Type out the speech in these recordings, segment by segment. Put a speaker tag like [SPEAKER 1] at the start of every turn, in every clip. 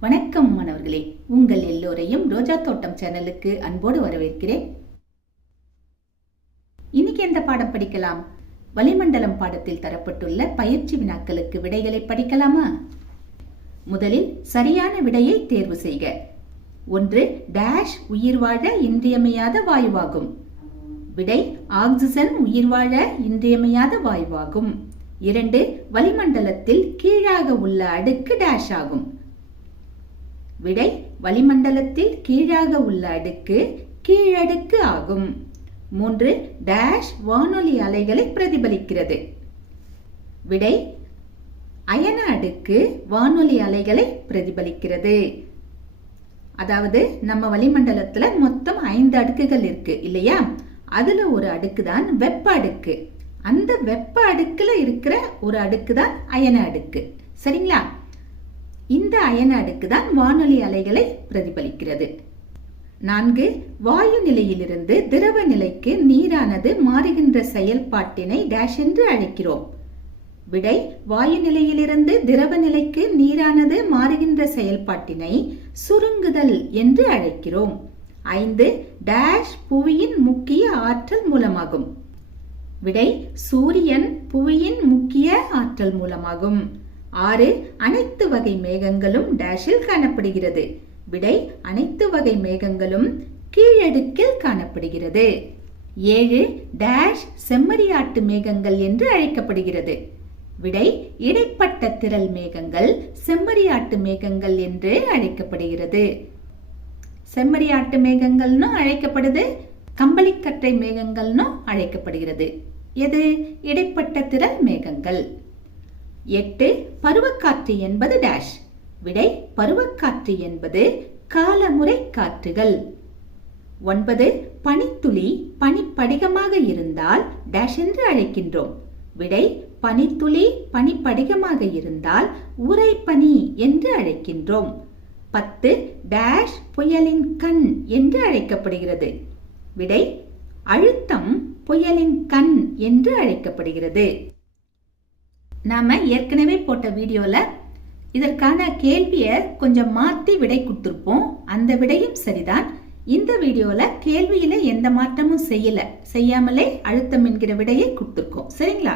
[SPEAKER 1] வணக்கம் மாணவர்களே. உங்கள் எல்லோரையும் ரோஜா தோட்டம் சேனலுக்கு அன்போடு வரவேற்கிறேன். இன்னைக்கு எந்த பாடம் படிக்கலாம்? வளிமண்டலம் பாடத்தில் தரப்பட்டுள்ள பயிற்சி வினாக்களுக்கு விடைகளை படிக்கலாமா? முதலில் சரியான விடையை தேர்வு செய்க. ஒன்று டேஷ் உயிர் வாழ இன்றியமையாத வாயுவாகும். விடை ஆக்சிஜன் உயிர் வாழ இன்றியமையாத வாயுவாகும். இரண்டு வளிமண்டலத்தில் கீழாக உள்ள அடுக்கு டேஷ் ஆகும். விடை வளிமண்டலத்தில் கீழாக உள்ள அடுக்கு கீழடுக்கு ஆகும். மூன்று டேஷ் வானொலி அலைகளை பிரதிபலிக்கிறது. விடை அயன அடுக்கு வானொலி அலைகளை பிரதிபலிக்கிறது. அதாவது நம்ம வளிமண்டலத்துல மொத்தம் ஐந்து அடுக்குகள் இருக்கு இல்லையா? அதுல ஒரு அடுக்கு தான் வெப்ப அடுக்கு. அந்த வெப்ப அடுக்குல இருக்கிற ஒரு அடுக்கு தான் அயன அடுக்கு. சரிங்களா? இந்த அயன அடுக்கு தான் வானொலி அலைகளை பிரதிபலிக்கிறது. நான்கு வாயு நிலையிலிருந்து திரவ நிலைக்கு நீரானது மாறுகின்ற செயல்பாட்டினை டேஷ் என்று அழைக்கிறோம். விடை வாயு நிலையிலிருந்து திரவ நிலைக்கு நீரானது மாறுகின்ற செயல்பாட்டினை சுருங்குதல் என்று அழைக்கிறோம். ஐந்து டேஷ் புவியின் முக்கிய ஆற்றல் மூலமாகும். விடை சூரியன் புவியின் முக்கிய ஆற்றல் மூலமாகும். ஆறு அனைத்து வகை மேகங்களும் டேஷில் காணப்படுகிறது. விடை அனைத்து வகை மேகங்களும் கீழடுக்கில் காணப்படுகிறது. ஏழு டேஷ் செம்மறியாட்டு மேகங்கள் என்று அழைக்கப்படுகிறது. விடை இடைப்பட்ட திரள் மேகங்கள் செம்மறியாட்டு மேகங்கள் என்று அழைக்கப்படுகிறது. செம்மறியாட்டு மேகங்கள்னு அழைக்கப்படுது கம்பளிக்கற்றை மேகங்கள்னு அழைக்கப்படுகிறது. எது? இடைப்பட்ட திரள் மேகங்கள். எட்டு பருவக்காற்று என்பது டேஷ் விடை பருவக்காற்று என்பது காலமுறை காற்றுகள். ஒன்பது பனித்துளி பனிப்படிகமாக இருந்தால் டேஷ் என்று அழைக்கின்றோம். விடை பனித்துளி பனிப்படிகமாக இருந்தால் உரைப்பனி என்று அழைக்கின்றோம். பத்து டேஷ் புயலின் கண் என்று அழைக்கப்படுகிறது. விடை அழுத்தம் புயலின் கண் என்று அழைக்கப்படுகிறது. நாம் ஏற்கனவே போட்ட வீடியோவில் இதற்கான கேள்வியை கொஞ்சம் மாற்றி விடை கொடுத்துருப்போம். அந்த விடையும் சரிதான். இந்த வீடியோவில் கேள்வியில் எந்த மாற்றமும் செய்யல. செய்யாமலே அழுத்தம் என்கிற விடையை கொடுத்துருக்கோம். சரிங்களா?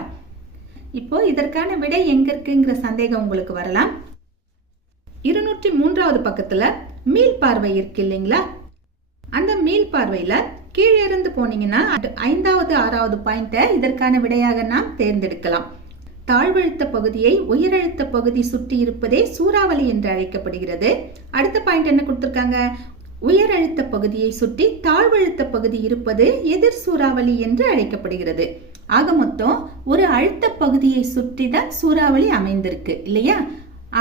[SPEAKER 1] இப்போ இதற்கான விடை எங்க இருக்குங்கிற சந்தேகம் உங்களுக்கு வரலாம். இருநூற்றி மூன்றாவது பக்கத்துல மீள் பார்வை இருக்கு இல்லைங்களா? அந்த மீள் பார்வையில கீழே இருந்து போனீங்கன்னா ஐந்தாவது ஆறாவது பாயிண்ட இதற்கான விடையாக நாம் தேர்ந்தெடுக்கலாம். தாழ்வழுத்த பகுதியை உயரழுத்த பகுதி சுற்றி இருப்பதே சூறாவளி என்று அழைக்கப்படுகிறது. அடுத்த பாயிண்ட் என்ன கொடுத்துருக்காங்க? உயர் அழுத்த பகுதியை சுற்றி தாழ்வழுத்த பகுதி இருப்பது எதிர் சூறாவளி என்று அழைக்கப்படுகிறது. ஆக மொத்தம் ஒரு அழுத்த பகுதியை சுற்றி தான் சூறாவளி அமைந்திருக்கு இல்லையா?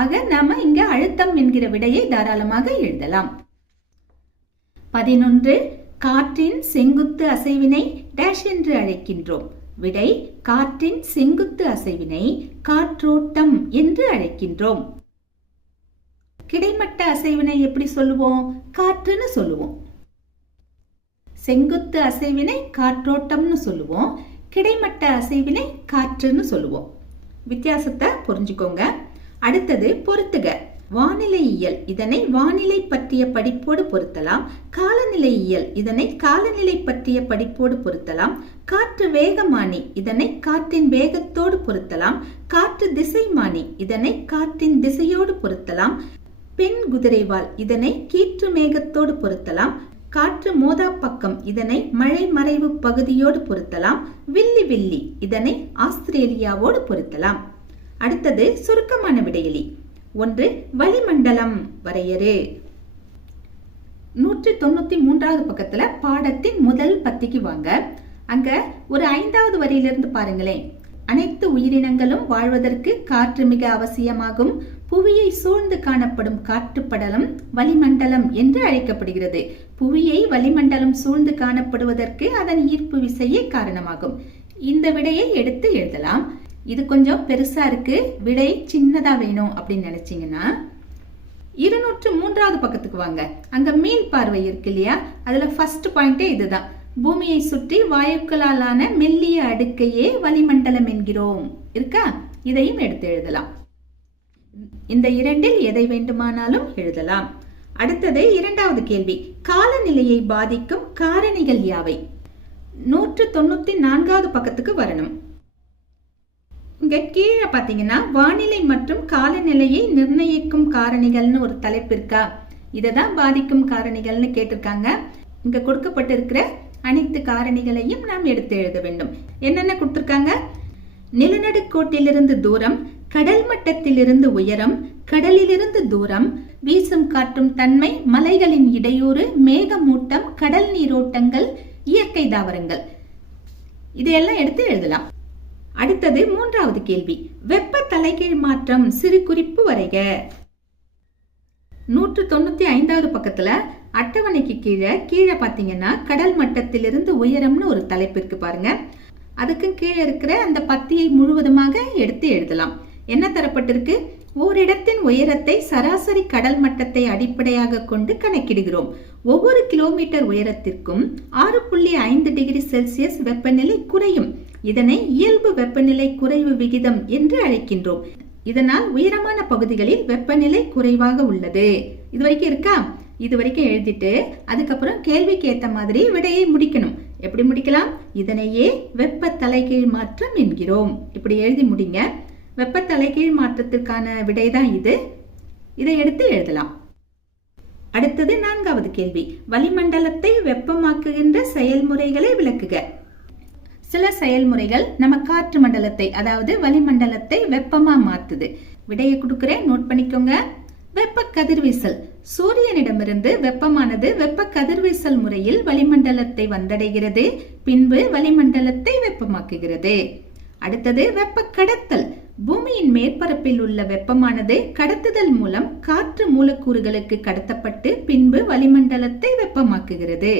[SPEAKER 1] ஆக நாம இங்க அழுத்தம் என்கிற விடையை தாராளமாக எழுதலாம். பதினொன்று காற்றின் செங்குத்து அசைவினை டேஷ் என்று அழைக்கின்றோம். விடை காற்றின் செங்குத்து அசைவினை காற்றோட்டம் என்று அழைக்கின்றோம். கிடைமட்ட அசைவினை எப்படி சொல்லுவோம்? காற்றுன்னு சொல்லுவோம். செங்குத்து அசைவினை காற்றோட்டம்னு சொல்லுவோம். கிடைமட்ட அசைவினை காற்றுன்னு சொல்லுவோம். வித்தியாசத்தை புரிஞ்சுக்கோங்க. அடுத்தது பொருத்துக. வானிலையியல். இதனை வானிலை பற்றிய படிப்போடு பொருத்தலாம். காலநிலையியல். இதனை காலநிலை பற்றிய படிப்போடு பொருத்தலாம். காற்று வேகமானி. இதனை காற்றின் வேகத்தோடு பொருத்தலாம். காற்று திசைமானி. இதனை காற்றின் திசையோடு பொருத்தலாம். பெண் குதிரைவால். இதனை கீற்று மேகத்தோடு பொருத்தலாம். காற்று மோதா பக்கம் இதனை மழை மறைவு பகுதியோடு பொருத்தலாம். வில்லி வில்லி. இதனை ஆஸ்திரேலியாவோடு பொருத்தலாம். அடுத்தது சுருக்கமான விடையலி ஒன்று வளிமண்டலம். வரையறு. நூற்றி தொண்ணூத்தி மூன்றாவது பக்கத்துல பாடத்தின் முதல் பத்திக்கு வாங்க. அங்க ஒரு ஐந்தாவது வரியிலிருந்து பாருங்களேன். அனைத்து உயிரினங்களும் வாழ்வதற்கு காற்று மிக அவசியமாகும். புவியை சூழ்ந்து காணப்படும் காற்று படலம் வளிமண்டலம் என்று அழைக்கப்படுகிறது. புவியை வளிமண்டலம் சூழ்ந்து காணப்படுவதற்கு அதன் ஈர்ப்பு விசையே காரணமாகும். இந்த விடையை எடுத்து எழுதலாம். இது கொஞ்சம் பெருசா இருக்கு. விடை சின்னதா வேணும் அப்படின்னு நினைச்சீங்கன்னா இருநூற்று மூன்றாவது பக்கத்துக்கு வாங்க. அங்க மீள் பார்வை இருக்கு இல்லையா? அதுல ஃபர்ஸ்ட் பாயிண்டே இதுதான். பூமியை சுற்றி வாயுக்களாலான மெல்லிய அடுக்கையே வளிமண்டலம் என்கிறோம். இருக்கா? இதையும் எடுத்து எழுதலாம். இந்த இரண்டில் எதை வேண்டுமானாலும் எழுதலாம். அடுத்தது இரண்டாவது கேள்வி. காலநிலையை பாதிக்கும் காரணிகள் யாவை? நூற்று தொண்ணூத்தி நான்காவது பக்கத்துக்கு வரணும். இங்கே கீழே பார்த்தீங்கன்னா வானிலை மற்றும் காலநிலையை நிர்ணயிக்கும் காரணிகள்னு ஒரு தலைப்பு இருக்கா? இதை தான் பாதிக்கும் காரணிகள்னு கேட்டிருக்காங்க. இங்கே கொடுக்கப்பட்டிருக்கிற அனைத்து காரணிகளையும் நாம் எடுத்து எழுத வேண்டும். என்னென்ன கொடுத்துருக்காங்க? நிலநடுக்கோட்டிலிருந்து தூரம் கடல் மட்டத்திலிருந்து உயரம் கடலிலிருந்து தூரம் வீசும் காற்றும் தன்மை மலைகளின் இடையூறு மேகமூட்டம் கடல் நீரோட்டங்கள் இயற்கை தாவரங்கள். இதையெல்லாம் எடுத்து எழுதலாம். அடுத்தது மூன்றாவது கேள்வி. வெப்ப தலைகீழ் மாற்றம் சிறு குறிப்பு வரைக. நூற்று தொண்ணூத்தி ஐந்தாவது பக்கத்துல அட்டவணைக்கு கீழே கீழே பாத்தீங்கன்னா கடல் மட்டத்திலிருந்து உயரம்னு ஒரு தலைப்பு இருக்கு பாருங்க. அதுக்கு கீழே இருக்கிற அந்த பத்தியை முழுவதுமாக எடுத்து எழுதலாம். என்ன தரப்பட்டிருக்கு? ஓரிடத்தின் உயரத்தை சராசரி கடல் மட்டத்தை அடிப்படையாக கொண்டு கணக்கிடுகிறோம். ஒவ்வொரு கிலோமீட்டர் உயரத்திற்கும் ஆறு புள்ளி ஐந்து டிகிரி செல்சியஸ் வெப்பநிலை குறையும். இதனை இயல்பு வெப்பநிலை குறைவு விகிதம் என்று அழைக்கின்றோம். இதனால் உயரமான பகுதிகளில் வெப்பநிலை குறைவாக உள்ளது. இது வரைக்கும் இருக்கா? இது வரைக்கும் எழுதிட்டு அதுக்கப்புறம் கேள்விக்கு ஏத்த மாதிரி விடையை முடிக்கணும். எப்படி முடிக்கலாம்? இதனையே வெப்ப தலைகீழ் மாற்றம் என்கிறோம். இப்படி எழுதி முடிங்க. வெப்ப தலைகீழ் மாற்றத்திற்கான விடை தான் இது. இதை எடுத்து எழுதலாம். அடுத்தது நான்காவது கேள்வி. வளிமண்டலத்தை வெப்பமாக்குகின்ற செயல்முறைகளை விளக்குக. சில செயல்முறைகள் நம்ம காற்று மண்டலத்தை அதாவது வளிமண்டலத்தை வெப்பமா மாத்துது. விடையை கொடுக்குறேன். நோட் பண்ணிக்கோங்க. வெப்ப கதிர்வீசல். சூரியனிடமிருந்து வெப்பமானது வெப்ப கதிர்வீசல் முறையில் வளிமண்டலத்தை வந்தடைகிறது. பின்பு வளிமண்டலத்தை வெப்பமாக்குகிறது. அடுத்தது வெப்ப கடத்தல். பூமியின் மேற்பரப்பில் உள்ள வெப்பமானது கடத்துதல் மூலம் காற்று மூலக்கூறுகளுக்கு கடத்தப்பட்டு பின்பு வளிமண்டலத்தை வெப்பமாக்குகிறது.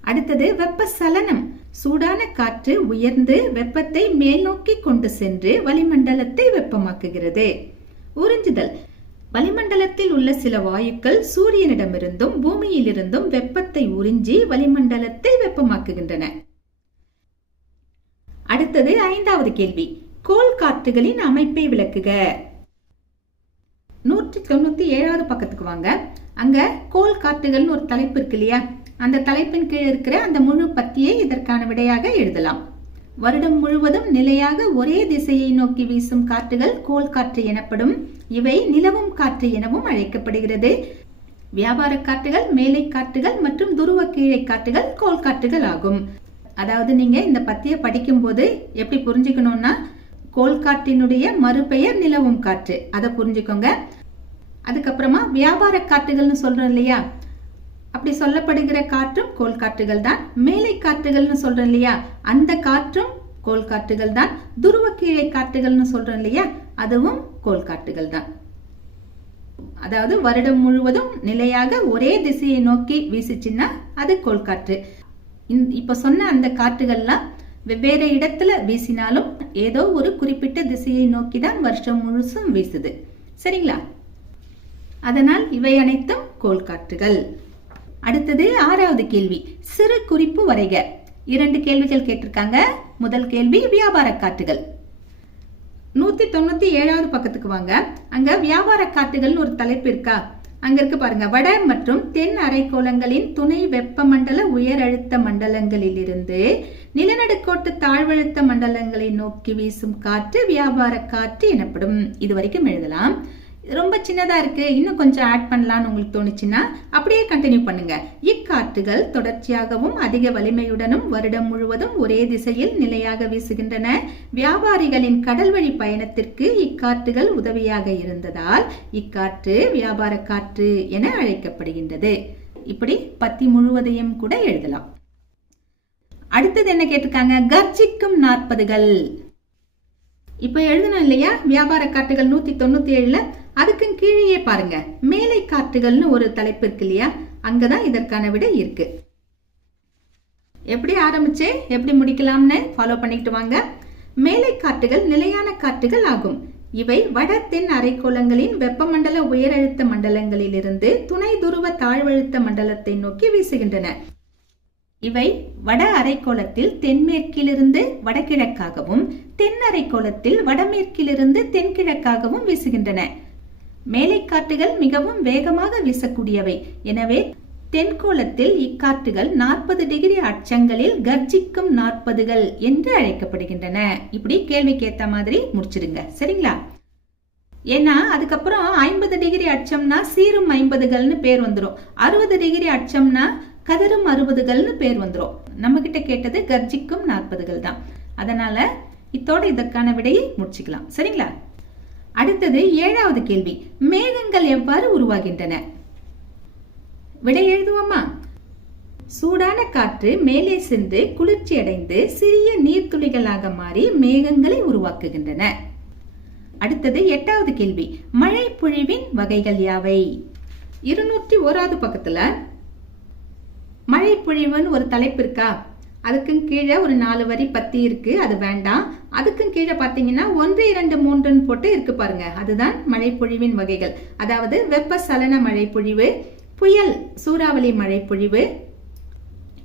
[SPEAKER 1] அடுத்தது வெப்ப சலனம் சூடான காற்று உயர்ந்து வெப்பத்தை மேல் நோக்கி கொண்டு சென்று வளிமண்டலத்தை வெப்பமாக்குகிறது. உறிஞ்சுதல். வளிமண்டலத்தில் உள்ள சில வாயுக்கள் சூரியனிடமிருந்தும் பூமியிலிருந்தும் வெப்பத்தை உறிஞ்சி வளிமண்டலத்தை வெப்பமாக்குகின்றன. அடுத்தது ஐந்தாவது கேள்வி. கோல் காற்றுகளின் அமைப்பை விளக்குக. நூற்றி தொண்ணூத்தி ஏழாவது பக்கத்துக்கு வாங்க. அங்க கோல் காற்றுகள்னு ஒரு தலைப்பு இருக்கு இல்லையா? அந்த தலைப்பின் கீழ் இருக்கிற அந்த முழு பத்தியை இதற்கான விடையாக எழுதலாம். வருடம் முழுவதும் நிலையாக ஒரே திசையை நோக்கி வீசும் காற்றுகள் கோல் காற்று எனப்படும் இவை நிலவும் காற்று எனவும் அழைக்கப்படுகிறது. வியாபார காற்றுகள் மேலை காற்றுகள் மற்றும் துருவ கீழே காற்றுகள் கோல் காற்றுகள் ஆகும். அதாவது நீங்க இந்த பத்திய படிக்கும் போது எப்படி புரிஞ்சுக்கணும்னா கோள் காற்றினுடைய மறுபெயர் நிலவும் காற்று. அதை புரிஞ்சுக்கோங்க. அதுக்கப்புறமா வியாபார காற்றுகள்னு சொல்றோம் இல்லையா? அப்படி சொல்லப்படுகிற காற்றும் கோள் காற்றுகள் தான். மேலை காற்றுகள்னு சொல்றோம் இல்லையா? அந்த காற்றும் கோள் காற்றுகள் தான். துருவ கீழே காற்றுகள்னு சொல்றோம் இல்லையா? அதுவும் கோள் காற்றுகள் தான். அதாவது வருடம் முழுவதும் நிலையாக ஒரே திசையை நோக்கி வீசிச்சுன்னா அது கோள் காற்று இப்ப சொன்ன அந்த காற்றுகள்லாம் வெவ்வேறு இடத்துல வீசினாலும் ஏதோ ஒரு குறிப்பிட்ட திசையை நோக்கி தான் வருஷம் முழுசும் வீசுது. சரிங்களா? அதனால் இவை அனைத்தும் கோள் காற்றுகள் அடுத்தது ஆறாவது கேள்வி. சிறு குறிப்பு வரைக. இரண்டு கேள்விகள் கேட்டிருக்காங்க. முதல் கேள்வி வியாபார காட்டுகள். நூத்தி தொண்ணூத்தி ஏழாவது பக்கத்துக்கு வாங்க. அங்க வியாபார காட்டுகள்னு ஒரு தலைப்பு இருக்கா? அங்க இருக்கு பாருங்க. வட மற்றும் தென் அரைக்கோளங்களின் துணை வெப்பமண்டல உயர் அழுத்த மண்டலங்களிலிருந்து நிலநடுக்கோட்டு தாழ்வழுத்த மண்டலங்களை நோக்கி வீசும் காற்று வியாபார காற்று எனப்படும். இது வரைக்கும் எழுதலாம். ரொம்ப சின்னதாக இருக்கு. இன்னும் கொஞ்சம் ஆட் பண்ணலாம்னு உங்களுக்கு தோணுச்சுன்னா அப்படியே கண்டினியூ பண்ணுங்க. இக்காற்றுகள் தொடர்ச்சியாகவும் அதிக வலிமையுடனும் வருடம் முழுவதும் ஒரே திசையில் நிலையாக வீசுகின்றன. வியாபாரிகளின் கடல் வழி பயணத்திற்கு இக்காற்றுகள் உதவியாக இருந்ததால் இக்காற்று வியாபார காற்று என அழைக்கப்படுகின்றது. இப்படி பத்தி முழுவதையும் கூட எழுதலாம். அடுத்தது என்ன கேட்டிருக்காங்க? கர்ஜிக்கும் நாற்பதுகள். இப்போ எழுதணும் இல்லையா? வியாபார காட்டுகள் நூத்தி தொண்ணூத்தி ஏழுல அதுக்கும் கீழேயே பாருங்க. மேலை காற்றுகள்னு ஒரு தலைப்பு இருக்கு இல்லையா? அங்கதான் இதற்கான விட இருக்கு. எப்படி ஆரம்பிச்சு எப்படி முடிக்கலாம்னு ஃபாலோ பண்ணிட்டு வாங்க. மேலை காற்றுகள் நிலையான காற்றுகள் ஆகும். இவை வட தென் அரைக்கோளங்களின் வெப்பமண்டல உயரழுத்த மண்டலங்களிலிருந்து துணை துருவ தாழ்வழுத்த மண்டலத்தை நோக்கி வீசுகின்றன. இவை வட அரைக்கோளத்தில் தென்மேற்கிலிருந்து வடகிழக்காகவும் தென் அரைக்கோளத்தில் வடமேற்கிலிருந்து தென்கிழக்காகவும் வீசுகின்றன. மேலைக்காற்றுகள் மிகவும் வேகமாக வீசக்கூடியவை. எனவே தென்கோளத்தில் இக்காற்றுகள் நாற்பது டிகிரி அச்சங்களில் கர்ஜிக்கும் நாற்பதுகள் என்று அழைக்கப்படுகின்றன. இப்படி கேள்விக்கு ஏத்த மாதிரி முடிச்சிடுங்க. சரிங்களா? ஏன்னா அதுக்கப்புறம் ஐம்பது டிகிரி அச்சம்னா சீரும் ஐம்பதுகள்னு பேர் வந்துடும் அறுபது டிகிரி அச்சம்னா கதரும் அறுபதுகள்னு பேர் வந்துடும் நம்ம கிட்ட கேட்டது கர்ஜிக்கும் நாற்பதுகள் தான். அதனால இத்தோட இதற்கான விடையை முடிச்சுக்கலாம். சரிங்களா? அடுத்தது ஏழாவது கேள்வி. மேகங்கள் எவ்வாறு உருவாகின்றன? விடை எழுதுவோமா? சூடான காற்று மேலே சென்று குளிர்ச்சி அடைந்து சிறிய நீர்த்துளிகளாக மாறி மேகங்களை உருவாக்குகின்றன. அடுத்தது எட்டாவது கேள்வி. மழை பொழிவின் வகைகள் யாவை? இருநூற்றி ஓராவது பக்கத்துல மழை பொழிவுன்னு ஒரு தலைப்பு இருக்கா? அதுக்கும் கீழே ஒரு நாலு வரி பத்தி இருக்கு அது வேண்டாம். அதுக்கும் கீழே பார்த்தீங்கன்னா ஒன்று இரண்டு மூன்றுன்னு போட்டு இருக்கு பாருங்க. அதுதான் மழைப்பொழிவின் வகைகள். அதாவது வெப்ப சலன மழைப்பொழிவு புயல் சூறாவளி மழைப்பொழிவு.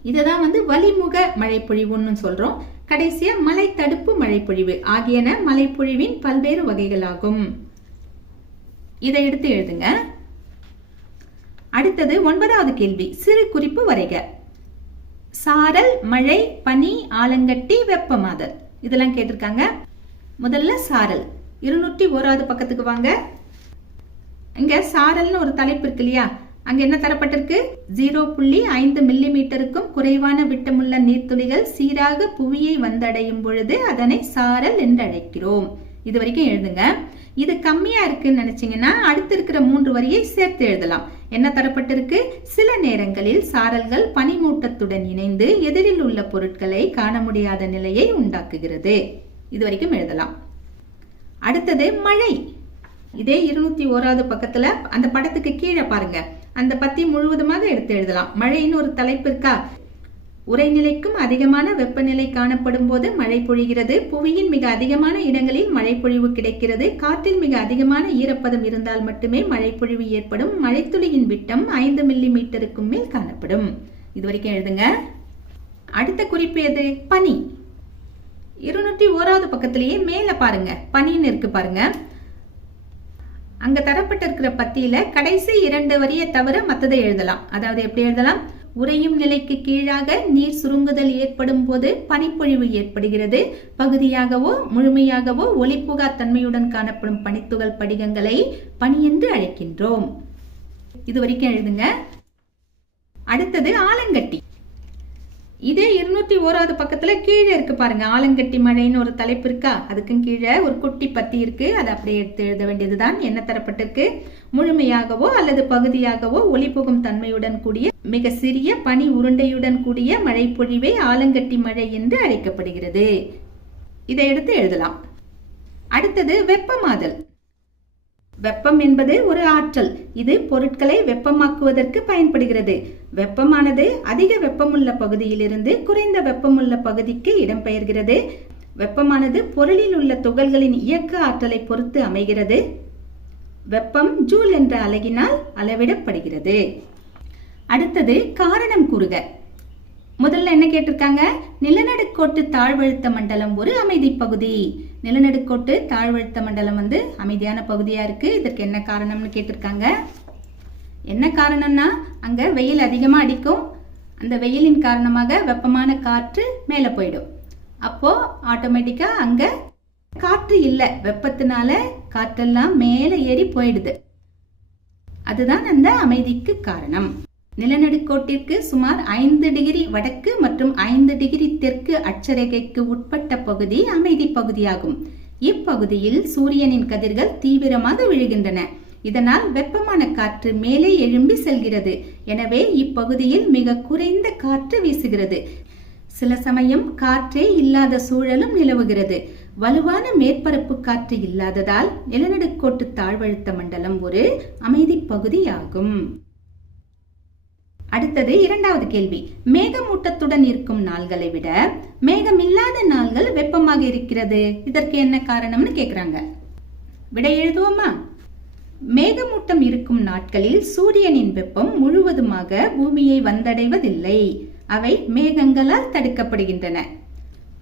[SPEAKER 1] இதுதான் வந்து வலிமுக மழைப்பொழிவுன்னு சொல்றோம். கடைசியா மலை தடுப்பு மழைப்பொழிவு ஆகியன மழைப்பொழிவின் பல்வேறு வகைகளாகும். இதை எடுத்து எழுதுங்க. அடுத்தது ஒன்பதாவது கேள்வி சிறு குறிப்பு வரைக. சாரல் மழை பனி ஆலங்கட்டி வெப்பமாதல் இதெல்லாம் கேட்டிருக்காங்க. முதல்ல சாரல். இருநூற்றி ஓராவது பக்கத்துக்கு வாங்க. இங்க சாரல்னு ஒரு தலைப்பு இருக்கு இல்லையா? அங்க என்ன தரப்பட்டிருக்கு? ஜீரோ புள்ளி ஐந்து மில்லி மீட்டருக்கும் குறைவான விட்டமுள்ள நீர்த்துளிகள் சீராக புவியை வந்தடையும் பொழுது அதனை சாரல் என்று அழைக்கிறோம். இது வரைக்கும் எழுதுங்க. இது கம்மியா இருக்குன்னு நினைச்சீங்கன்னா அடுத்து இருக்கிற மூன்று வரியை சேர்த்து எழுதலாம். என்ன தரப்பட்டிருக்கு? சில நேரங்களில் சாரல்கள் பனிமூட்டத்துடன் இணைந்து எதிரில் உள்ள பொருட்களை காண முடியாத நிலையை உண்டாக்குகிறது. இது வரைக்கும் எழுதலாம். அடுத்தது மழை. இதே இருநூத்தி ஓராவது பக்கத்துல அந்த படத்துக்கு கீழே பாருங்க. அந்த பத்தி முழுவதுமாக எடுத்து எழுதலாம். மழைன்னு ஒரு தலைப்பு இருக்கா? உரைநிலைக்கும் அதிகமான வெப்பநிலை காணப்படும் போது மழை பொழிகிறது. புவியின் மிக அதிகமான இடங்களில் மழை பொழிவு கிடைக்கிறது. காற்றில் மிக அதிகமான ஈரப்பதம் இருந்தால் மட்டுமே மழை பொழிவு ஏற்படும். மழைத்துளியின் விட்டம் ஐந்து மில்லி மீட்டருக்கும் மேல் காணப்படும். இது வரைக்கும் எழுதுங்க. அடுத்த குறிப்பு எது? பனி. இருநூற்றி ஓராவது பக்கத்திலேயே மேல பாருங்க. பனின்னு இருக்கு பாருங்க. அங்க தரப்பட்டிருக்கிற பத்தியில கடைசி இரண்டு வரியை தவிர மத்ததை எழுதலாம். அதாவது எப்படி எழுதலாம்? உறையும் நிலைக்கு கீழாக நீர் சுருங்குதல் ஏற்படும் போது பனிப்பொழிவு ஏற்படுகிறது. பகுதியாகவோ முழுமையாகவோ ஒளிப்புகா தன்மையுடன் காணப்படும் பனித்துகள் படிகங்களை பனி என்று அழைக்கின்றோம். இது வரைக்கும் எழுதுங்க. அடுத்தது ஆலங்கட்டி. இதே இருநூத்தி ஓராவது பக்கத்துல கீழே இருக்கு பாருங்க. ஆலங்கட்டி மழைன்னு ஒரு தலைப்பு இருக்கா? அதுக்கும் கீழே ஒரு குட்டி பத்தி இருக்கு. அதை அப்படியே எடுத்து எழுத வேண்டியதுதான். என்ன தரப்பட்டிருக்கு? முழுமையாகவோ அல்லது பகுதியாகவோ ஒளிபுகும் தன்மையுடன் கூடிய மிக சிறிய பனி உருண்டையுடன் கூடிய மழை ஆலங்கட்டி மழை என்று அழைக்கப்படுகிறது. இதை எடுத்து எழுதலாம். அடுத்தது வெப்பமாதல் வெப்பம் என்பது ஒரு ஆற்றல். இது பொருட்களை வெப்பமாக்குவதற்கு பயன்படுகிறது. வெப்பமானது அதிக வெப்பமுள்ள பகுதியிலிருந்து குறைந்த வெப்பமுள்ள பகுதிக்கு இடம்பெயர்கிறது. வெப்பமானது பொருளில் உள்ள துகள்களின் இயக்க ஆற்றலை பொறுத்து அமைகிறது. வெப்பம் ஜூல் என்ற அலகினால் அளவிடப்படுகிறது. அடுத்தது காரணம் கூறுக. முதல்ல என்ன கேட்டிருக்காங்க? நிலநடுக்கோட்டு தாழ்வழுத்த மண்டலம் ஒரு அமைதி பகுதி. நிலநடுக்கோட்டு தாழ்வழுத்த மண்டலம் வந்து அமைதியான பகுதியாக இருக்குது இதற்கு என்ன காரணம்னு கேட்டிருக்காங்க. என்ன காரணம்னா அங்கே வெயில் அதிகமாக அடிக்கும். அந்த வெயிலின் காரணமாக வெப்பமான காற்று மேலே போயிடும். அப்போது ஆட்டோமேட்டிக்காக அங்கே காற்று இல்லை. வெப்பத்தினால காற்றெல்லாம் மேலே ஏறி போயிடுது. அதுதான் அந்த அமைதிக்கு காரணம். நிலநடுக்கோட்டிற்கு சுமார் ஐந்து டிகிரி வடக்கு மற்றும் ஐந்து டிகிரி தெற்கு அட்சரேகைக்கு உட்பட்ட பகுதி அமைதி பகுதியாகும். இப்பகுதியில் சூரியனின் கதிர்கள் தீவிரமாக விழுகின்றன. இதனால் வெப்பமான காற்று மேலே எழும்பி செல்கிறது. எனவே இப்பகுதியில் மிக குறைந்த காற்று வீசுகிறது. சில சமயம் காற்றே இல்லாத சூழலும் நிலவுகிறது. வலுவான மேற்பரப்பு காற்று இல்லாததால் நிலநடுக்கோட்டு தாழ்வழுத்த மண்டலம் ஒரு அமைதி பகுதியாகும். அடுத்தது இரண்டாவது கேள்வி. மேகமூட்டத்துடன் இருக்கும் நாள்களை விட மேகமில்லாத நாள்கள் வெப்பமாக இருக்கிறது. இதற்கு என்ன காரணம்னு கேக்குறாங்க. விடை எழுதுவோமா? மேகமூட்டம் இருக்கும் நாட்களில் சூரியனின் வெப்பம் முழுவதுமாக பூமியை வந்தடைவதில்லை. அவை மேகங்களால் தடுக்கப்படுகின்றன.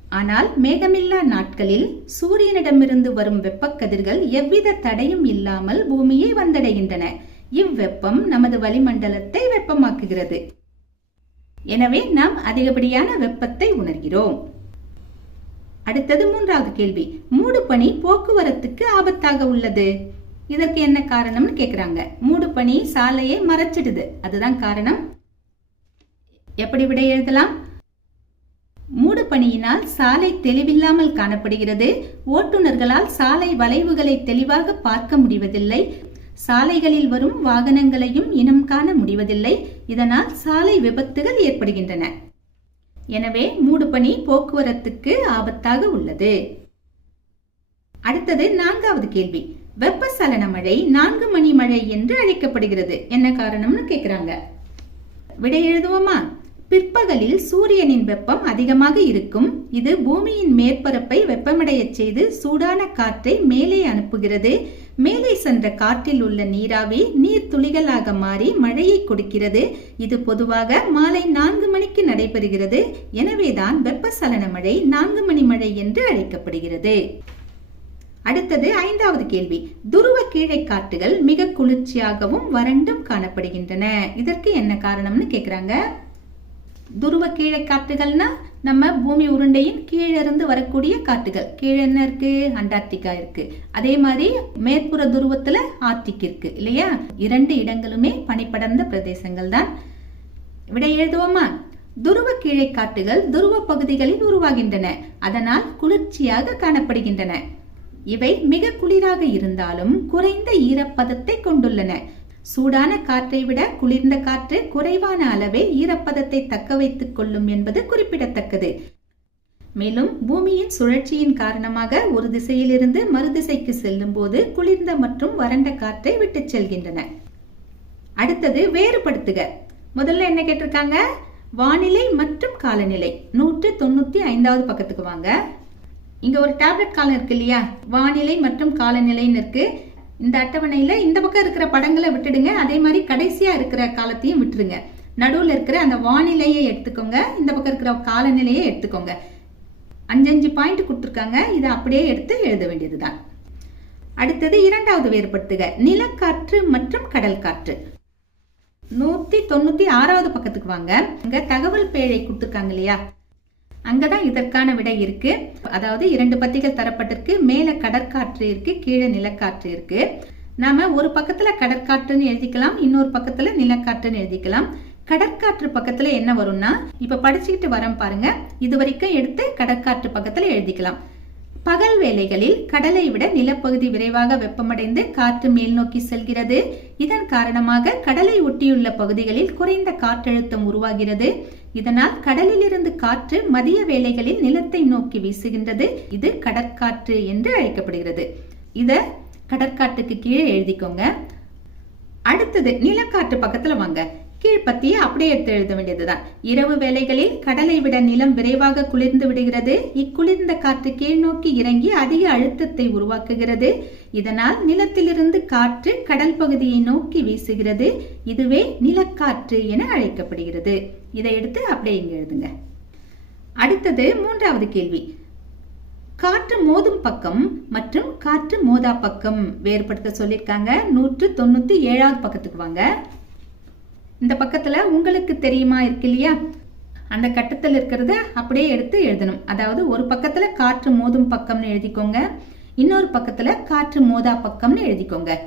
[SPEAKER 1] ஆனால் மேகமில்லா நாட்களில் சூரியனிடமிருந்து வரும் வெப்பக்கதிர்கள் எவ்வித தடையும் இல்லாமல் பூமியை வந்தடைகின்றன. இவ்வெப்பம் நமது வளிமண்டலத்தை வெப்பமாக்குகிறது. எனவே நாம் அதிகப்படியான வெப்பத்தை உணர்கிறோம். அடுத்தது மூன்றாவது கேள்வி. மூடு பனி போக்குவரத்துக்கு ஆபத்தாக உள்ளது. இதற்கு என்ன காரணம்னு கேக்குறாங்க. மூடு பனி சாலையை மறைச்சிடுது. அதுதான் காரணம். எப்படி விடை எழுதலாம்? மூடு பனியினால் சாலை தெளிவில்லாமல் காணப்படுகிறது. ஓட்டுநர்களால் சாலை வளைவுகளை தெளிவாக பார்க்க முடிவதில்லை. சாலைகளில் வரும் வாகனங்களையும் இனம் காண முடிவதில்லை. இதனால் சாலை விபத்துகள் ஏற்படுகின்றன. எனவே மூடுபனி போக்குவரத்துக்கு ஆபத்தாக உள்ளது. அடுத்தது நான்காவது கேள்வி. வெப்பசலன மழை நான்கு மணி மழை என்று அழைக்கப்படுகிறது. என்ன காரணம்னு கேக்குறாங்க. விடை எழுதுவோமா? பிற்பகலில் சூரியனின் வெப்பம் அதிகமாக இருக்கும். இது பூமியின் மேற்பரப்பை வெப்பமடையச் செய்து சூடான காற்றை மேலே அனுப்புகிறது. மேலே சென்ற காற்றில் உள்ள நீராவி நீர் துளிகளாக மாறி மழையை கொடுக்கிறது. இது பொதுவாக மாலை நான்கு மணிக்கு நடைபெறுகிறது. எனவேதான் வெப்பசலன மழை நான்கு மணி மழை என்று அழைக்கப்படுகிறது. அடுத்தது ஐந்தாவது கேள்வி. துருவ கீழே காட்டுகள் மிக குளிர்ச்சியாகவும் வறண்டும் காணப்படுகின்றன. இதற்கு என்ன காரணம்னு கேக்குறாங்க? துருவ கீழே காட்டுகள்னா நம்ம பூமி உருண்டையின் கீழிருந்து வரக்கூடிய காட்டுகள் கீழே என்ன இருக்கு? அண்டார்டிகா இருக்கு. அதே மாதிரி மேற்புற துருவத்துல ஆர்டிக் இருக்கு இல்லையா? இரண்டு இடங்களுமே பனிப்படர்ந்த பிரதேசங்கள் தான். விடை எழுதுவோமா? துருவ கீழே காட்டுகள் துருவ பகுதிகளில் உருவாகின்றன. அதனால் குளிர்ச்சியாக காணப்படுகின்றன. இவை மிக குளிராக இருந்தாலும் குறைந்த ஈரப்பதத்தை கொண்டுள்ளன. சூடான காற்றை விட குளிர்ந்த காற்று குறைவான அளவே ஈரப்பதத்தை தக்க வைத்துக் கொள்ளும் என்பது குறிப்பிடத்தக்கது. மேலும் பூமியின் சுழற்சியின் காரணமாக ஒரு திசையிலிருந்து மறுதிசைக்கு செல்லும் போது குளிர்ந்த மற்றும் வறண்ட காற்றை விட்டுச் செல்கின்றன. அடுத்தது வேறுபடுத்துக. முதல்ல என்ன கேட்டிருக்காங்க? வானிலை மற்றும் காலநிலை. நூற்று தொண்ணூத்தி ஐந்தாவது பக்கத்துக்கு வாங்க. இங்க ஒரு டேப்லெட் காலம் இருக்கு இல்லையா? வானிலை மற்றும் காலநிலைன்னு இருக்கு. இந்த அட்டவணையில இந்த பக்கம் இருக்கிற படங்களை விட்டுடுங்க. அதே மாதிரி கடைசியா இருக்கிற காலத்தையும் விட்டுருங்க. நடுவில் இருக்கிற அந்த வானிலையை எடுத்துக்கோங்க. இந்த பக்கம் இருக்கிற காலநிலையை எடுத்துக்கோங்க. அஞ்சஞ்சு பாயிண்ட் கொடுத்துருக்காங்க. இதை அப்படியே எடுத்து எழுத வேண்டியதுதான். அடுத்தது இரண்டாவது வேறுபடுத்துக. நிலக்காற்று மற்றும் கடல் காற்று. நூத்தி தொண்ணூத்தி ஆறாவது பக்கத்துக்கு வாங்க. இங்க தகவல் பேழை கொடுத்துருக்காங்க இல்லையா? அங்கதான் இதற்கான விடை இருக்கு. அதாவது இரண்டு பத்திகள் தரப்பட்டிருக்கு. மேல கடற்காற்று இருக்கு கீழே நிலக்காற்று இருக்கு. நாம ஒரு பக்கத்துல கடற்காற்றுன்னு எழுதிக்கலாம் இன்னொரு பக்கத்துல நிலக்காற்றுன்னு எழுதிக்கலாம். கடற்காற்று பக்கத்துல என்ன வரும்னா இப்ப படிச்சுக்கிட்டு வரோம் பாருங்க. இது வரைக்கும் எடுத்து கடற்காற்று பக்கத்துல எழுதிக்கலாம். பகல் வேளைகளில் கடலை விட நிலப்பகுதி விரைவாக வெப்பமடைந்து காற்று மேல் நோக்கி செல்கிறது. இதன் காரணமாக கடலை ஒட்டியுள்ள பகுதிகளில் குறைந்த காற்றழுத்தம் உருவாகிறது. இதனால் கடலிலிருந்து காற்று மதிய வேளைகளில் நிலத்தை நோக்கி வீசுகின்றது. இது கடற்காற்று என்று அழைக்கப்படுகிறது. இத கடற்காற்றுக்கு கீழே எழுதிக்கோங்க. அடுத்தது நிலக்காற்று பக்கத்துல வாங்க. கீழ்ப்பத்தியை அப்படியே எடுத்து எழுத வேண்டியதுதான். இரவு வேளைகளில் கடலை விட நிலம் விரைவாக குளிர்ந்து விடுகிறது. இக்குளிர்ந்த காற்று கீழ் நோக்கி இறங்கி அதிக அழுத்தத்தை உருவாக்குகிறது. இதனால் நிலத்திலிருந்து காற்று கடல் பகுதியை நோக்கி வீசுகிறது. இதுவே நிலக்காற்று என அழைக்கப்படுகிறது. இதை எடுத்து அப்படியே இங்கே எழுதுங்க. அடுத்தது மூன்றாவது கேள்வி. காற்று மோதும் பக்கம் மற்றும் காற்று மோதா பக்கம் வேறுபடுத்த சொல்லியிருக்காங்க. நூற்று தொண்ணூத்தி ஏழாவது பக்கத்துக்கு வாங்க. இந்த பக்கத்துல உங்களுக்கு தெரியுமா இருக்கு இல்லையா? அந்த கட்டத்தில் இருக்கிறத அப்படியே எடுத்து எழுதணும். அதாவது ஒரு பக்கத்துல காற்று மோதும் பக்கம்னு எழுதிக்கோங்க. இன்னொரு பக்கத்துல காற்று மோதா பக்கம்னு எழுதிக்கோங்க.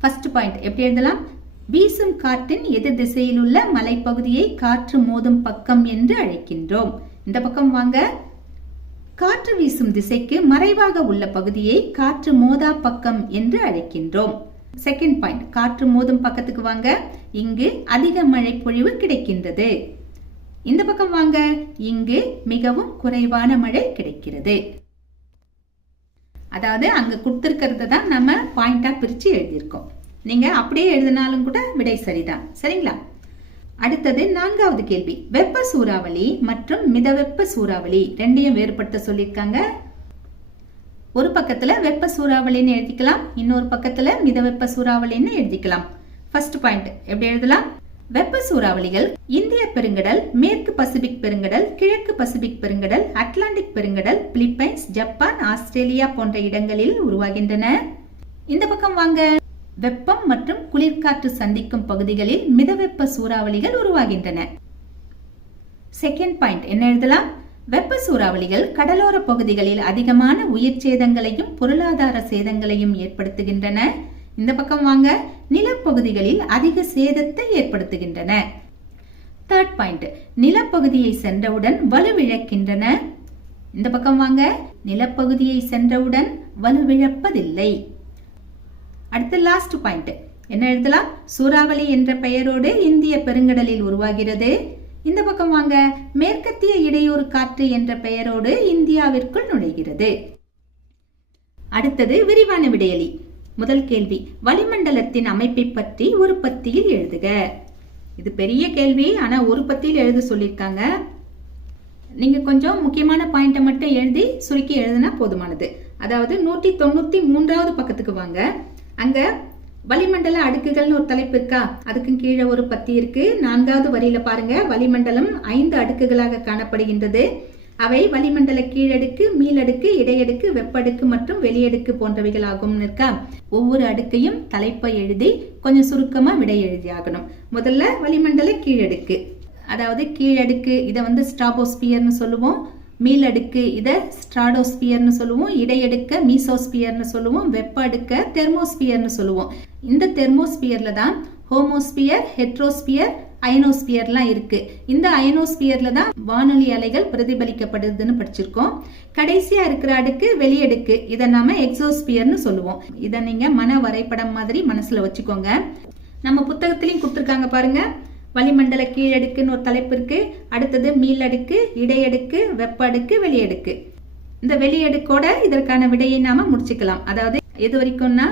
[SPEAKER 1] ஃபர்ஸ்ட் பாயிண்ட் எப்படி எழுதலாம்? வீசும் காற்றின் எதிர் திசையில் உள்ள மலைப்பகுதியை காற்று மோதும் பக்கம் என்று அழைக்கின்றோம். இந்த பக்கம் வாங்க. காற்று வீசும் திசைக்கு மறைவாக உள்ள பகுதியை காற்று மோதா பக்கம் என்று அழைக்கின்றோம். செகண்ட் பாயிண்ட் காற்று மோதும் பக்கத்துக்கு வாங்க. இங்கு அதிக மழை பொழிவு கிடைக்கின்றது. இந்த பக்கம் வாங்க. இங்கு மிகவும் குறைவான மழை கிடைக்கிறது. அதாவது அங்க கொடுத்திருக்கிறத தான் நம்ம பாயிண்டா பிரிச்சு எழுதியிருக்கோம். நீங்க அப்படியே எழுதினாலும் கூட விடை சரிதான். சரிங்களா? அடுத்தது நான்காவது கேள்வி. வெப்ப சூறாவளி மற்றும் மிதவெப்ப சூறாவளி ரெண்டையும் வேறுபடுத்த சொல்லியிருக்காங்க. ஒரு பக்கத்துல வெப்ப சூறாவளின்னு எழுதிக்கலாம் இன்னொரு பக்கத்துல மிதவெப்ப சூறாவளின்னு எழுதிக்கலாம். ஃபர்ஸ்ட் பாயிண்ட் எப்படி எழுதலாம்? வெப்ப சூறாவளிகள் இந்திய பெருங்கடல் மேற்கு பசிபிக் பெருங்கடல் கிழக்கு பசிபிக் பெருங்கடல் அட்லாண்டிக் பெருங்கடல் பிலிப்பைன்ஸ் ஜப்பான் ஆஸ்திரேலியா போன்ற இடங்களில் உருவாகின்றன. இந்த பக்கம் வாங்க. வெப்பம் மற்றும் குளிர்காற்று சந்திக்கும் பகுதிகளில் மிதவெப்ப சூறாவளிகள் உருவாகின்றன. செகண்ட் பாயிண்ட் என்ன எழுதலாம்? வெப்ப சூறாவளிகள் கடலோர பகுதிகளில் அதிகமான உயிர் சேதங்களையும் பொருளாதார சேதங்களையும் ஏற்படுத்துகின்றன. இந்த பக்கம் வாங்க. நிலப்பகுதிகளில் அதிக சேதத்தை ஏற்படுத்துகின்றன. தேர்ட் பாயிண்ட் நிலப்பகுதியை சென்றவுடன் வலுவிழக்கின்றன இந்த பக்கம் வாங்க. நிலப்பகுதியை சென்றவுடன் வலுவிழப்பதில்லை அடுத்து லாஸ்ட் பாயிண்ட் என்ன எழுதலாம்? சூறாவளி என்ற பெயரோடு இந்திய பெருங்கடலில் உருவாகிறது. இந்த பக்கம் வாங்க. மேற்கத்திய இடையூறு காற்று என்ற பெயரோடு இந்தியாவிற்குள் நுழைகிறது. அடுத்தது விரிவான விடையலி. முதல் கேள்வி வளிமண்டலத்தின் அமைப்பை பற்றி ஒரு பத்தியில் எழுதுக. இது பெரிய கேள்வி ஆனா ஒரு பத்தியில் எழுத சொல்லியிருக்காங்க. நீங்க கொஞ்சம் முக்கியமான பாயிண்ட்டை மட்டும் எழுதி சுருக்கி எழுதினா போதுமானது. அதாவது நூற்றி தொண்ணூத்தி மூன்றாவது பக்கத்துக்கு வாங்க. அங்க வளிமண்டல அடுக்குகள்னு ஒரு தலைப்பு இருக்கா? அதுக்கு கீழே ஒரு பத்தி இருக்கு. நான்காவது வரியில பாருங்க. வளிமண்டலம் ஐந்து அடுக்குகளாக காணப்படுகின்றது. அவை வளிமண்டல கீழடுக்கு மீளடுக்கு இடையடுக்கு வெப்படுக்கு மற்றும் வெளியடுக்கு போன்றவைகள் ஆகும் இருக்கா? ஒவ்வொரு அடுக்கையும் தலைப்பை எழுதி கொஞ்சம் சுருக்கமா விடை எழுதி ஆகணும். முதல்ல வளிமண்டல கீழடுக்கு. அதாவது கீழடுக்கு இதை வந்து ஸ்டாபோஸ்பியர்னு சொல்லுவோம். மீளடுக்கு இதை ஸ்ட்ராடோஸ்பியர்னு சொல்லுவோம் இடையடுக்க மீசோஸ்பியர்னு சொல்லுவோம் வெப்ப அடுக்க தெர்மோஸ்பியர்னு சொல்லுவோம். இந்த தெர்மோஸ்பியர்ல தான் ஹோமோஸ்பியர் ஹெட்ரோஸ்பியர் அயனோஸ்பியர்லாம் இருக்கு. இந்த அயனோஸ்பியர்ல தான் வானொலி அலைகள் பிரதிபலிக்கப்படுதுன்னு படிச்சிருக்கோம். கடைசியா இருக்கிற அடுக்கு வெளியடுக்கு. இதை நாம எக்ஸோஸ்பியர்னு சொல்லுவோம். இதை நீங்க மன வரைபடம் மாதிரி மனசுல வச்சுக்கோங்க. நம்ம புத்தகத்திலையும் கொடுத்துருக்காங்க பாருங்க. வளிமண்டல கீழடுக்குன்னு ஒரு தலைப்பு இருக்கு அடுத்தது மீளடுக்கு இடையடுக்கு வெப்ப அடுக்கு வெளியடுக்கு. இந்த வெளியடுக்கோட இதற்கான விடையை நாம முடிச்சுக்கலாம். அதாவது எது வரைக்கும்னா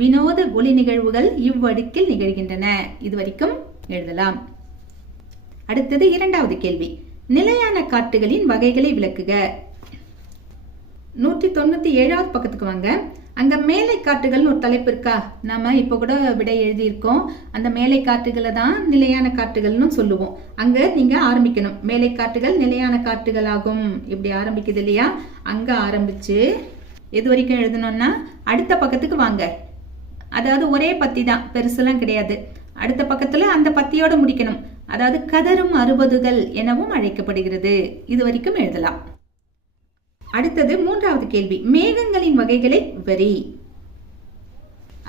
[SPEAKER 1] வினோத ஒளி நிகழ்வுகள் இவ்வடுக்கில் நிகழ்கின்றன. இது வரைக்கும் எழுதலாம். அடுத்தது இரண்டாவது கேள்வி. நிலையான காற்றுகளின் வகைகளை விளக்குக. நூற்றி தொண்ணூத்தி ஏழாவது பக்கத்துக்கு வாங்க. அந்த மேலை காற்றுகள்னு ஒரு தலைப்பு இருக்கா? நாம இப்ப கூட விடை எழுதியிருக்கோம். அந்த மேலை காற்றுகளை தான் நிலையான காற்றுகள்னு சொல்லுவோம். அங்க நீங்க ஆரம்பிக்கணும். மேலை காற்றுகள் நிலையான காற்றுகள் ஆகும் இப்படி ஆரம்பிக்குது இல்லையா? அங்க ஆரம்பிச்சு எது வரைக்கும் எழுதணும்னா அடுத்த பக்கத்துக்கு வாங்க. அதாவது ஒரே பத்தி தான் பெருசுலாம் கிடையாது. அடுத்த பக்கத்துல அந்த பத்தியோட முடிக்கணும். அதாவது கதரும் அறுபதுகள் எனவும் அழைக்கப்படுகிறது. இது வரைக்கும் எழுதலாம். அடுத்தது மூன்றாவது கேள்வி. மேகங்களின் வகைகளை வரி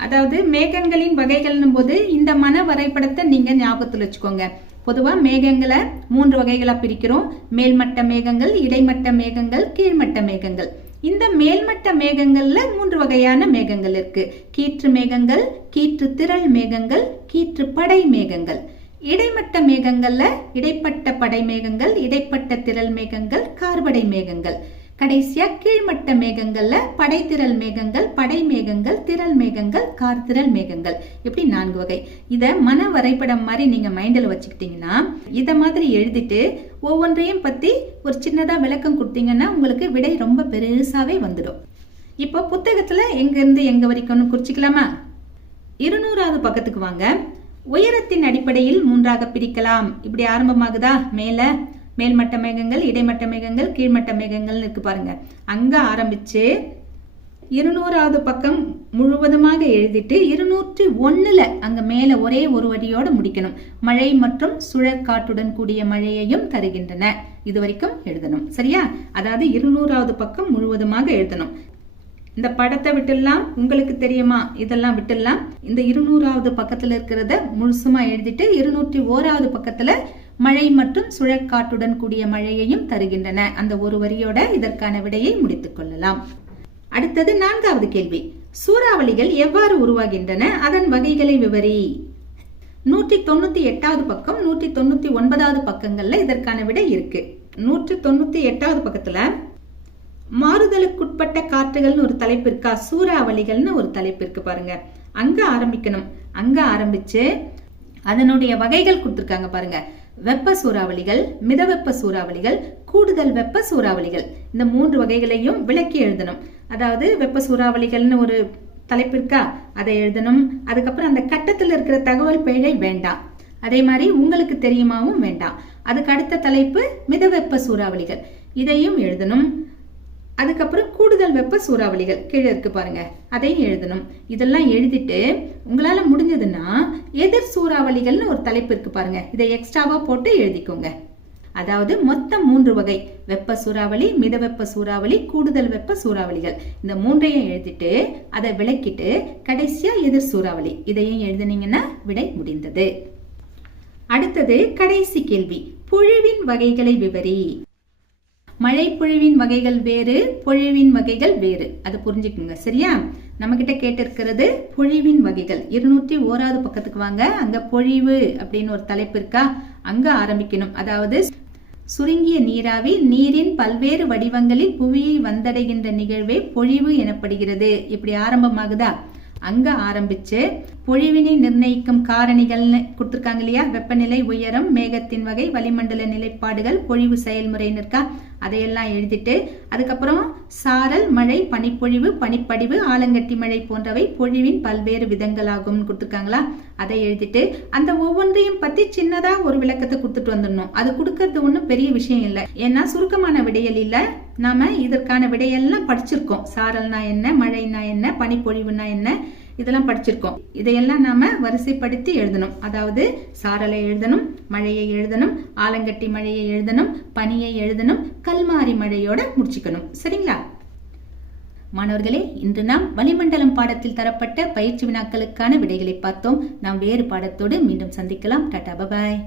[SPEAKER 1] அதாவது மேகங்களின் வகைகள்னும் போது இந்த மன வரைபடத்தை நீங்க ஞாபகத்தில் வச்சுக்கோங்க. பொதுவா மேகங்களை மூன்று வகைகளா பிரிக்கிறோம். மேல்மட்ட மேகங்கள் இடைமட்ட மேகங்கள் கீழ்மட்ட மேகங்கள். இந்த மேல்மட்ட மேகங்கள்ல மூன்று வகையான மேகங்கள் இருக்கு. கீற்று மேகங்கள் கீற்று திரள் மேகங்கள் கீற்று படை மேகங்கள். இடைமட்ட மேகங்கள்ல இடைப்பட்ட படை மேகங்கள் இடைப்பட்ட திரள் மேகங்கள் கார்படை மேகங்கள். கடைசியாக கீழ்மட்ட மேகங்கள்ல படைத்திரள் மேகங்கள் படை மேகங்கள் திரள் மேகங்கள் கார்த்திரள் மேகங்கள். இப்படி நான்கு வகை? இதை மன வரைபடம் மாதிரி நீங்க மைண்டில் வச்சுக்கிட்டீங்கன்னா இதை மாதிரி எழுதிட்டு ஒவ்வொன்றையும் பத்தி ஒரு சின்னதா விளக்கம் கொடுத்தீங்கன்னா உங்களுக்கு விடை ரொம்ப பெருசாவே வந்துடும். இப்போ புத்தகத்துல எங்க இருந்து எங்க வரைக்கும்னு குறிச்சிக்கலாமா? இருநூறாவது பக்கத்துக்கு வாங்க. உயரத்தின் அடிப்படையில் மூன்றாக பிரிக்கலாம். இப்படி ஆரம்பமாகுதா? மேல. மேல்மட்ட மேகங்கள் இடைமட்ட மேகங்கள் கீழ்மட்ட மேகங்கள்னு இருக்கு பாருங்க. அங்க ஆரம்பிச்சு இருநூறாவது பக்கம் முழுவதுமாக எழுதிட்டு இருநூற்றி ஒன்றில் அங்க மேல ஒரே ஒரு வரியோடு முடிக்கணும். மழை மற்றும் சுழற்காற்றுடன் கூடிய மழையையும் தருகின்றன. இது வரைக்கும் எழுதணும். சரியா? அதாவது இருநூறாவது பக்கம் முழுவதுமாக எழுதணும். இந்த படத்தை விட்டுடலாம். உங்களுக்கு தெரியுமா? இதெல்லாம் விட்டுடலாம். இந்த இருநூறாவது பக்கத்துல இருக்கிறத முழுசுமா எழுதிட்டு இருநூற்றி ஓராவது பக்கத்துல மழை மற்றும் சுழற்காற்றுடன் கூடிய மழையையும் தருகின்றன. அந்த ஒரு வரியோட இதற்கான விடையை முடித்துக் கொள்ளலாம். அடுத்தது நான்காவது கேள்வி. சூறாவளிகள் எவ்வாறு உருவாகின்றன? அதன் வகைகளை விவரி. நூற்றி தொண்ணூத்தி எட்டாவது பக்கம் நூற்றி தொண்ணூத்தி ஒன்பதாவது பக்கங்கள்ல இதற்கான விடை இருக்கு. நூற்றி தொண்ணூத்தி எட்டாவது பக்கத்துல மாறுதலுக்குட்பட்ட காற்றுகள்னு ஒரு தலைப்பு இருக்கா? சூறாவளிகள்னு ஒரு தலைப்பு இருக்கு பாருங்க. அங்க ஆரம்பிக்கணும். அங்க ஆரம்பிச்சு அதனுடைய வகைகள் கொடுத்துருக்காங்க பாருங்க. வெப்ப சூறாவளிகள் மிதவெப்ப சூறாவளிகள் கூடுதல் வெப்ப சூறாவளிகள். இந்த மூன்று வகைகளையும் விளக்கி எழுதணும். அதாவது வெப்ப சூறாவளிகள்னு ஒரு தலைப்பு இருக்கா? அதை எழுதணும். அதுக்கப்புறம் அந்த கட்டத்தில் இருக்கிற தகவல் பிழை வேண்டாம். அதே மாதிரி உங்களுக்கு தெரியுமாவும் வேண்டாம். அதுக்கு அடுத்த தலைப்பு மிதவெப்ப சூறாவளிகள். இதையும் எழுதணும். அதுக்கப்புறம் கூடுதல் வெப்ப சூறாவளிகள் கீழே இருக்கு பாருங்க. அதையும் எழுதணும். இதெல்லாம் எழுதிட்டு உங்களால முடிஞ்சதுன்னா எதிர் சூறாவளிகள்னு ஒரு தலைப்பு இருக்கு பாருங்க. இதை எக்ஸ்ட்ராவா போட்டு எழுதிக்கோங்க. அதாவது மொத்தம் மூன்று வகை. வெப்ப சூறாவளி மித வெப்ப சூறாவளி கூடுதல் வெப்ப சூறாவளிகள். இந்த மூன்றையும் எழுதிட்டு அதை விளக்கிட்டு கடைசியா எதிர் சூறாவளி. இதையும் எழுதுனீங்கன்னா விடை முடிந்தது. அடுத்தது கடைசி கேள்வி. புழுவின் வகைகளை விவரி. மழைப்பொழிவின் வகைகள் வேறு பொழிவின் வகைகள் வேறு. அது புரிஞ்சுக்குங்க. சரியா? நம்ம கிட்ட கேட்டிருக்கிறது பொழிவின் வகைகள். இருநூற்றி ஓராவது பக்கத்துக்கு வாங்க. அங்க பொழிவு அப்படின்னு ஒரு தலைப்பு இருக்கா? அங்க ஆரம்பிக்கணும். அதாவது சுருங்கிய நீராவி நீரின் பல்வேறு வடிவங்களில் புவியை வந்தடைகின்ற நிகழ்வே பொழிவு எனப்படுகிறது. இப்படி ஆரம்பமாகுதா? அங்க ஆரம்பிச்சு பொழிவினை நிர்ணயிக்கும் காரணிகள்னு கொடுத்துருக்காங்க இல்லையா? வெப்பநிலை உயரம் மேகத்தின் வகை வளிமண்டல நிலைப்பாடுகள் பொழிவு செயல்முறைன்னு இருக்கா? அதையெல்லாம் எழுதிட்டு அதுக்கப்புறம் சாரல் மழை பனிப்பொழிவு பனிப்படிவு ஆலங்கட்டி மழை போன்றவை பொழிவின் பல்வேறு விதங்களாகும் கொடுத்துருக்காங்களா? அதை எழுதிட்டு அந்த ஒவ்வொன்றையும் பத்தி சின்னதா ஒரு விளக்கத்தை கொடுத்துட்டு வந்துடணும். அது கொடுக்கறது ஒன்றும் பெரிய விஷயம் இல்லை. ஏன்னா சுருக்கமான விடையல் நாம் நாம இதற்கான விடையெல்லாம் படிச்சிருக்கோம். சாரல்னா என்ன மழைனா என்ன பனிப்பொழிவுனா என்ன இதெல்லாம் படிச்சிருக்கோம். இதையெல்லாம் நாம வரிசைப்படுத்தி எழுதணும். அதாவது சாரலை எழுதணும் மழையை எழுதணும் ஆலங்கட்டி மழையை எழுதணும் பனியை எழுதணும் கல்மாரி மழையோட முடிச்சுக்கணும். சரிங்களா? மாணவர்களே இன்று நாம் வளிமண்டலம் பாடத்தில் தரப்பட்ட பயிற்சி வினாக்களுக்கான விடைகளை பார்த்தோம். நாம் வேறு பாடத்தோடு மீண்டும் சந்திக்கலாம். Tata bye bye.